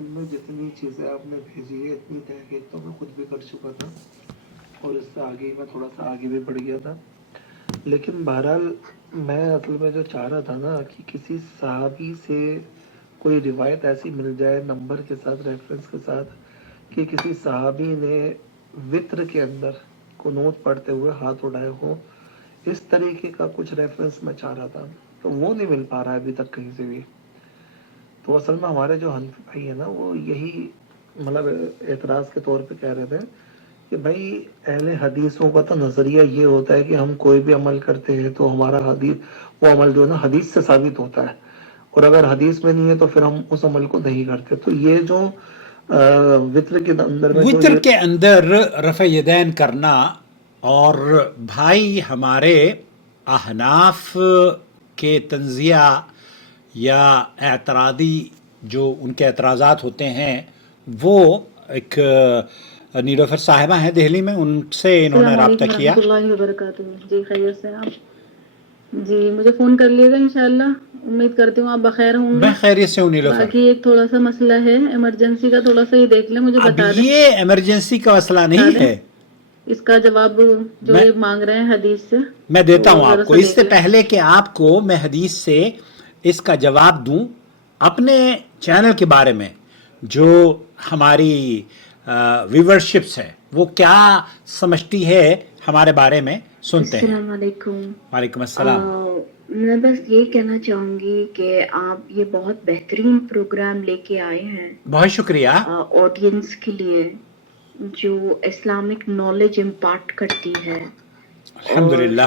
اصل میں جتنی چیزیں آپ نے بھیجی ہے اتنی تحقیق تو میں خود بھی کر چکا تھا اور اس سے آگے میں تھوڑا سا آگے بھی بڑھ گیا تھا. لیکن بہرحال میں اصل میں جو چاہ رہا تھا نا کہ کسی صحابی سے کوئی روایت ایسی مل جائے نمبر کے ساتھ ریفرنس کے ساتھ کہ کسی صحابی نے وطر کے اندر قنوت پڑھتے ہوئے ہاتھ اٹھائے ہو. اس طریقے کا کچھ ریفرنس میں چاہ رہا تھا تو وہ نہیں مل پا رہا ہے ابھی تک کہیں سے بھی. تو اصل میں ہمارے جو حنفی بھائی ہیں نا وہ یہی مطلب اعتراض کے طور پہ کہہ رہے تھے کہ بھائی اہل حدیثوں کا تو نظریہ یہ ہوتا ہے کہ ہم کوئی بھی عمل کرتے ہیں تو ہمارا حدیث وہ عمل جو ہے نا حدیث سے ثابت ہوتا ہے اور اگر حدیث میں نہیں ہے تو پھر ہم اس عمل کو نہیں کرتے. تو یہ جو وطر کے اندر میں جو وطر کے اندر رفع یدین کرنا، اور بھائی ہمارے احناف کے تنزیہ یا اعتراضی جو ان کے اعتراضات ہوتے ہیں، وہ ایک نیلوفر صاحبہ ہیں دہلی میں، ان سے انہوں نے رابطہ کیا. السلام علیکم ورحمۃ اللہ وبرکاتہ. جی خیریت سے آپ؟ جی مجھے فون کر لیے گا انشاءاللہ. امید کرتی ہوں آپ بخیر ہوں گے. میں خیریت سے ہوں نیلوفر. باقی ایک تھوڑا سا مسئلہ ہے ایمرجنسی کا، تھوڑا سا یہ دیکھ لیں، مجھے اب بتا دیں. یہ ایمرجنسی کا مسئلہ نہیں ہے، اس کا جواب جو یہ مانگ رہے ہیں حدیث سے میں دیتا ہوں آپ کو. اس سے پہلے کہ آپ کو میں حدیث سے اس کا جواب دوں، اپنے چینل کے بارے میں جو ہماری ویورشپس ہے وہ کیا سمجھتی ہے ہمارے بارے میں سنتے ہیں. السلام علیکم. وعلیکم السلام. میں بس یہ کہنا چاہوں گی کہ آپ یہ بہت بہترین پروگرام لے کے آئے ہیں بہت شکریہ. آڈینس کے لیے جو اسلامک نالج امپارٹ کرتی ہے. الحمدللہ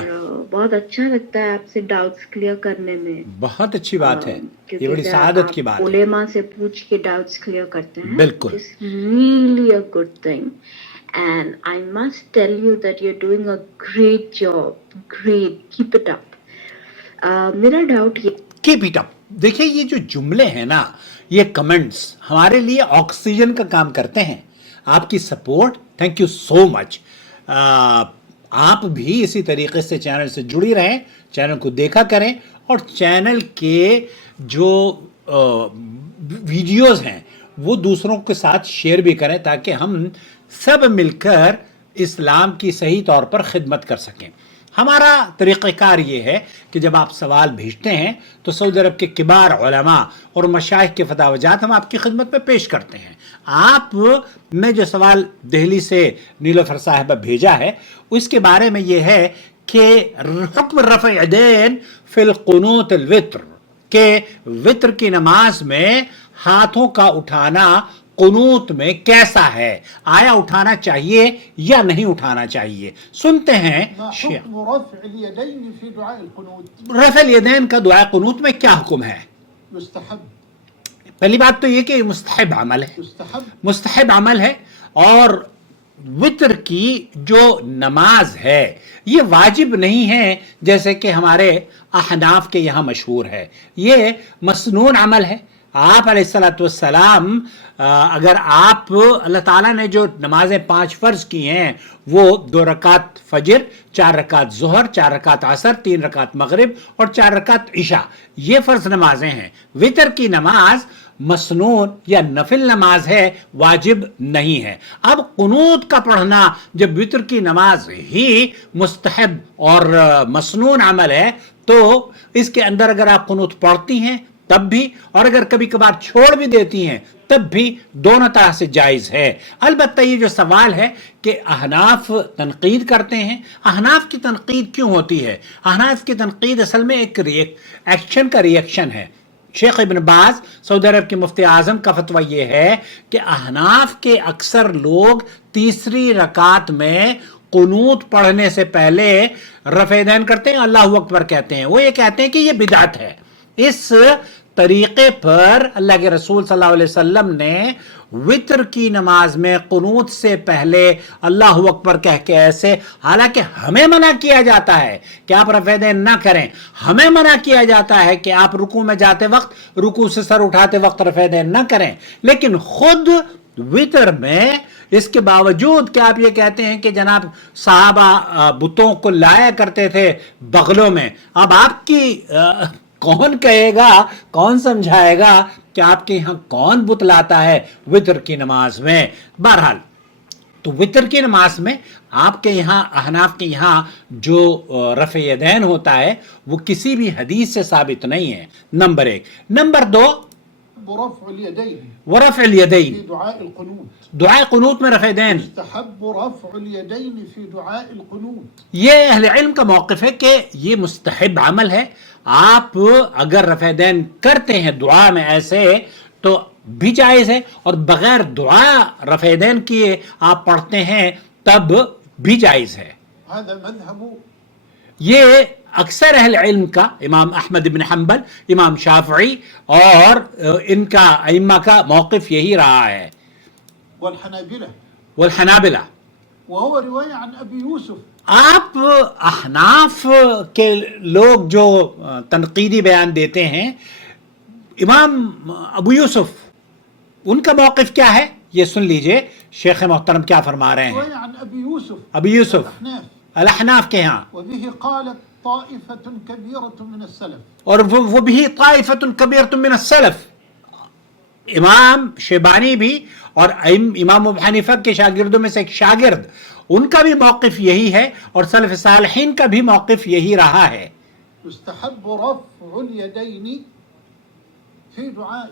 بہت اچھا لگتا ہے آپ سے ڈاؤٹس کلیئر کرنے میں. بہت اچھی بات ہے، یہ بڑی سعادت کی بات ہے. علماء سے پوچھ کے ڈاؤٹس کلیئر کرتے ہیں. بالکل. It's really a good thing. And I must tell you that you're doing a great job. Great. Keep it up. میرا ڈاؤٹ یہ کیپ اٹ اپ. دیکھیں یہ جو جملے ہیں نا، یہ کمنٹس ہمارے لیے آکسیجن کا کام کرتے ہیں. آپ کی سپورٹ، تھینک یو سو مچ. آپ بھی اسی طریقے سے چینل سے جڑی رہیں، چینل کو دیکھا کریں اور چینل کے جو ویڈیوز ہیں وہ دوسروں کے ساتھ شیئر بھی کریں تاکہ ہم سب مل کر اسلام کی صحیح طور پر خدمت کر سکیں. ہمارا طریقہ کار یہ ہے کہ جب آپ سوال بھیجتے ہیں تو سعودی عرب کے کبار علماء اور مشائخ کے فتاوی جات ہم آپ کی خدمت میں پیش کرتے ہیں. آپ نے جو سوال دہلی سے نیلوفر صاحبہ بھیجا ہے اس کے بارے میں یہ ہے کہ حکم رفع یدین فی القنوت الوتر، کہ وطر کی نماز میں ہاتھوں کا اٹھانا قنوت میں کیسا ہے، آیا اٹھانا چاہیے یا نہیں اٹھانا چاہیے. سنتے ہیں رفع الیدین کا دعا قنوت میں کیا حکم ہے. پہلی بات تو یہ کہ مستحب عمل ہے، مستحب عمل ہے. اور وطر کی جو نماز ہے یہ واجب نہیں ہے جیسے کہ ہمارے احناف کے یہاں مشہور ہے، یہ مسنون عمل ہے. آپ علیہ الصلوۃ والسلام اگر آپ اللہ تعالیٰ نے جو نمازیں 5 فرض کی ہیں وہ 2 رکعت فجر، 4 رکعت ظہر، 4 رکعت عصر، 3 رکعت مغرب اور 4 رکعت عشاء، یہ فرض نمازیں ہیں. وطر کی نماز مسنون یا نفل نماز ہے، واجب نہیں ہے. اب قنوت کا پڑھنا جب وطر کی نماز ہی مستحب اور مسنون عمل ہے تو اس کے اندر اگر آپ قنوت پڑھتی ہیں تب بھی، اور اگر کبھی کبھار چھوڑ بھی دیتی ہیں تب بھی، دونوں طرح سے جائز ہے. البتہ یہ جو سوال ہے کہ احناف تنقید کرتے ہیں، احناف کی تنقید کیوں ہوتی ہے؟ احناف کی تنقید اصل میں ایک ایکشن کا ریئیکشن ہے. شیخ ابن باز سعودی عرب کے مفتی اعظم کا فتویٰ یہ ہے کہ احناف کے اکثر لوگ تیسری رکعت میں قنوت پڑھنے سے پہلے رفع یدین کرتے ہیں، اللہ اکبر کہتے ہیں. وہ یہ کہتے ہیں کہ یہ بدعت ہے. اس طریقے پر اللہ کے رسول صلی اللہ علیہ وسلم نے وطر کی نماز میں قنوت سے پہلے اللہ اکبر کہہ کے ایسے، حالانکہ ہمیں منع کیا جاتا ہے کہ آپ رفع یدین نہ کریں، ہمیں منع کیا جاتا ہے کہ آپ رکوع میں جاتے وقت، رکوع سے سر اٹھاتے وقت رفع یدین نہ کریں، لیکن خود وطر میں اس کے باوجود کہ آپ یہ کہتے ہیں کہ جناب صحابہ بتوں کو لایا کرتے تھے بغلوں میں. اب آپ کی کون کہے گا، کون سمجھائے گا کہ آپ کے یہاں کون بتلاتا ہے وتر کی نماز میں. بہرحال تو وتر کی نماز میں آپ کے یہاں احناف کے یہاں جو رفع یدین ہوتا ہے وہ کسی بھی حدیث سے ثابت نہیں ہے. نمبر 1. نمبر 2 ورفع اليدين ورفع الیدین, في دعاء القنوت. دعائے قنوت میں رفع یدین. يستحب رفع اليدين في دعاء القنوت. یہ اہل علم کا موقف ہے کہ یہ مستحب عمل ہے. آپ اگر رفع یدین کرتے ہیں دعا میں ایسے تو بھی جائز ہے, اور بغیر دعا رفع یدین کیے آپ پڑھتے ہیں تب بھی جائز ہے. هذا مذهب یہ اکثر اہل علم کا, امام احمد بن حنبل, امام شافعی اور ان کا ائمہ کا موقف یہی رہا ہے. والحنابلة والحنابلہ, وهو رواية عن أبي يوسف. آپ احناف کے لوگ جو تنقیدی بیان دیتے ہیں, امام ابو یوسف ان کا موقف کیا ہے یہ سن لیجئے. شیخ محترم کیا فرما رہے ہیں. رواية عن أبي يوسف ابو یوسف الأحناف الاحناف کے ہاں, وبه قالت طائفة كبيرة من السلف. اور وہ بھی طائفۃ کبیرۃ من السلف. امام شیبانی بھی اور امام ابو حنیفہ کے شاگردوں میں سے ایک شاگرد, ان کا بھی موقف یہی ہے, اور سلف صالحین کا بھی موقف یہی رہا ہے. يستحب رفع اليدين في دعاء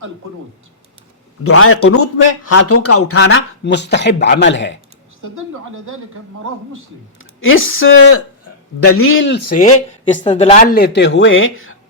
القنوت. دعائے قنوت میں ہاتھوں کا اٹھانا مستحب عمل ہے. استدلوا على ذلك بما رواه مسلم. اس دلیل سے استدلال لیتے ہوئے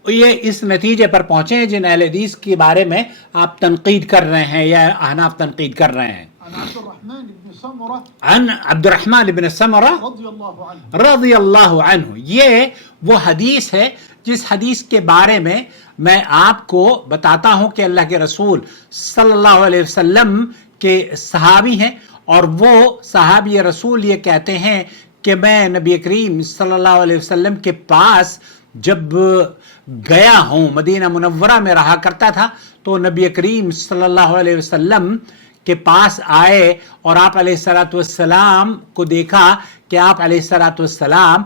یہ اس نتیجے پر پہنچے ہیں جن اہل حدیث کے بارے میں آپ تنقید کر رہے ہیں یا احناف تنقید کر رہے ہیں. عن عبد الرحمن بن سمرة عن عبد الرحمن بن سمرہ رضي الله عنه. رضی اللہ عنہ, یہ وہ حدیث ہے جس حدیث کے بارے میں میں آپ کو بتاتا ہوں کہ اللہ کے رسول صلی اللہ علیہ وسلم کے صحابی ہیں, اور وہ صحابی رسول یہ کہتے ہیں کہ میں نبی کریم صلی اللہ علیہ وسلم کے پاس جب گیا ہوں, مدینہ منورہ میں رہا کرتا تھا, تو نبی کریم صلی اللہ علیہ وسلم کے پاس آئے اور آپ علیہ الصلوۃ والسلام کو دیکھا کہ آپ علیہ الصلوۃ والسلام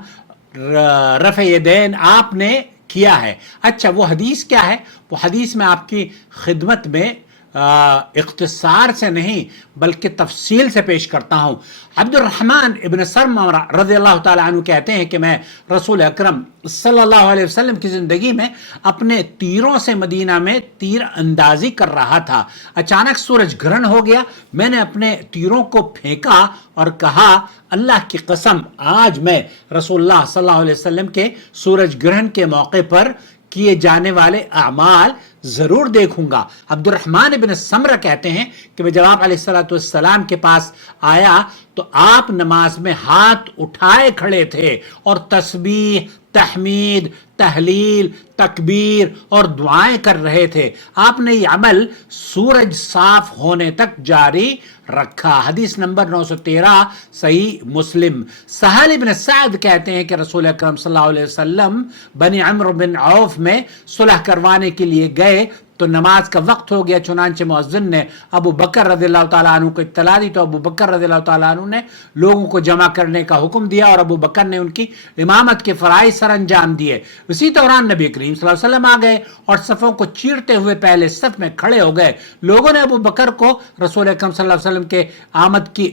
رفع یدین آپ نے کیا ہے. اچھا, وہ حدیث کیا ہے؟ وہ حدیث میں آپ کی خدمت میں اختصار سے نہیں بلکہ تفصیل سے پیش کرتا ہوں. عبد الرحمن ابن سمرہ رضی اللہ تعالیٰ عنہ کہتے ہیں کہ میں رسول اکرم صلی اللہ علیہ وسلم کی زندگی میں اپنے تیروں سے مدینہ میں تیر اندازی کر رہا تھا. اچانک سورج گرہن ہو گیا, میں نے اپنے تیروں کو پھینکا اور کہا اللہ کی قسم آج میں رسول اللہ صلی اللہ علیہ وسلم کے سورج گرہن کے موقع پر کیے جانے والے اعمال ضرور دیکھوں گا. عبد الرحمن ابن سمرہ کہتے ہیں کہ جب آپ علیہ الصلوۃ والسلام کے پاس آیا تو آپ نماز میں ہاتھ اٹھائے کھڑے تھے اور تسبیح, تحمید, تحلیل, تکبیر اور دعائیں کر رہے تھے. آپ نے یہ عمل سورج صاف ہونے تک جاری رکھا. حدیث نمبر 913 صحیح مسلم. سہل بن سعد کہتے ہیں کہ رسول اکرم صلی اللہ علیہ وسلم بنی عمرو بن عوف میں صلح کروانے کے لیے گئے تو نماز کا وقت ہو گیا, چنانچہ مؤذن نے ابو بکر رضی اللہ تعالیٰ عنہ کو اطلاع دی, تو ابو بکر رضی اللہ تعالیٰ عنہ نے لوگوں کو جمع کرنے کا حکم دیا اور ابو بکر نے ان کی امامت کے فرائض سر انجام دیے. اسی دوران نبی کریم صلی اللہ علیہ وسلم آ گئے اور صفوں کو چیرتے ہوئے پہلے صف میں کھڑے ہو گئے. لوگوں نے ابو بکر کو رسول اکرم صلی اللہ علیہ وسلم کے آمد کی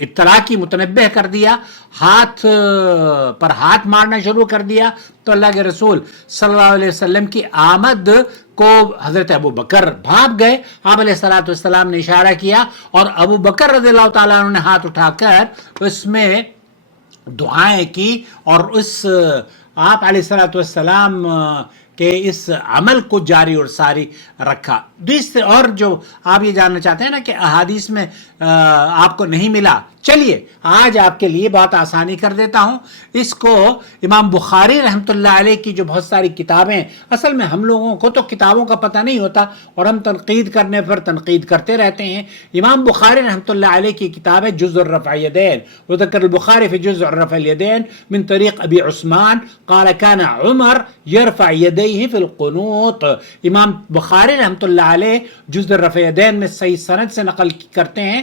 اطلاع کی متنبہ کر دیا, ہاتھ پر ہاتھ مارنا شروع کر دیا. تو اللہ کے رسول صلی اللہ علیہ وسلم کی آمد کو حضرت ابو بکر بھاگ گئے. آپ علیہ الصلوۃ والسلام نے اشارہ کیا اور ابو بکر رضی اللہ تعالیٰ عنہ نے ہاتھ اٹھا کر اس میں دعائیں کی اور اس آپ علیہ الصلوۃ والسلام کہ اس عمل کو جاری اور ساری رکھا. اور جو آپ یہ جاننا چاہتے ہیں نا کہ احادیث میں آپ کو نہیں ملا, چلیے آج آپ کے لیے بہت آسانی کر دیتا ہوں. اس کو امام بخاری رحمۃ اللہ علیہ کی جو بہت ساری کتابیں, اصل میں ہم لوگوں کو تو کتابوں کا پتہ نہیں ہوتا اور ہم تنقید کرنے پر تنقید کرتے رہتے ہیں. امام بخاری رحمۃ اللہ علیہ کی کتاب ہے جزء الرفع یدین, وذکر البخاری فی جزء الرفع الیدین من طریق ابی عثمان قال کان عمر یرفع یدیہ فی القنوت. امام بخاری رحمۃ اللہ علیہ جزء الرفع یدین میں صحیح سند سے نقل کرتے ہیں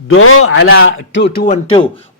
2/212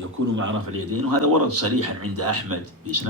يكون مع رفع اليدين وهذا ورد صريحا عند أحمد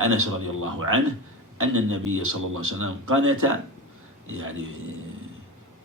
أنس رضي الله عنه أن النبي صلى الله عليه وسلم قنت يعني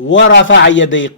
ورفع يديه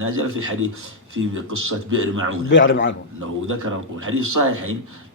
نازل في حديث في قصة بئر معونة أنه ذكر القول، حديث صحيحين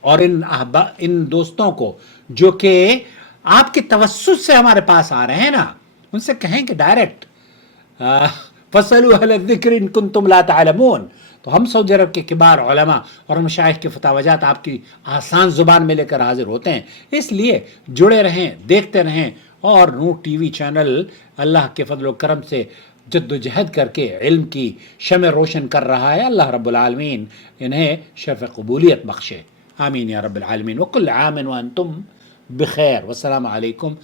اور ان دوستوں کو جو کہ آپ کے توسط سے ہمارے پاس آ رہے ہیں نا، ان سے کہیں کہ ڈائریکٹ فَاسْأَلُوا أَهْلَ الذِّكْرِ إِن كُنتُمْ لَا تَعْلَمُونَ. تو ہم سعودی عرب کے کبار علماء اور مشائخ کے فتاویات آپ کی آسان زبان میں لے کر حاضر ہوتے ہیں. اس لیے جڑے رہیں، دیکھتے رہیں. اور نور ٹی وی چینل اللہ کے فضل و کرم سے جد و جہد کر کے علم کی شمع روشن کر رہا ہے. اللہ رب العالمین انہیں شرف قبولیت بخشے. آمین یا رب العالمین. وکل عام وانتم بخیر. والسلام علیکم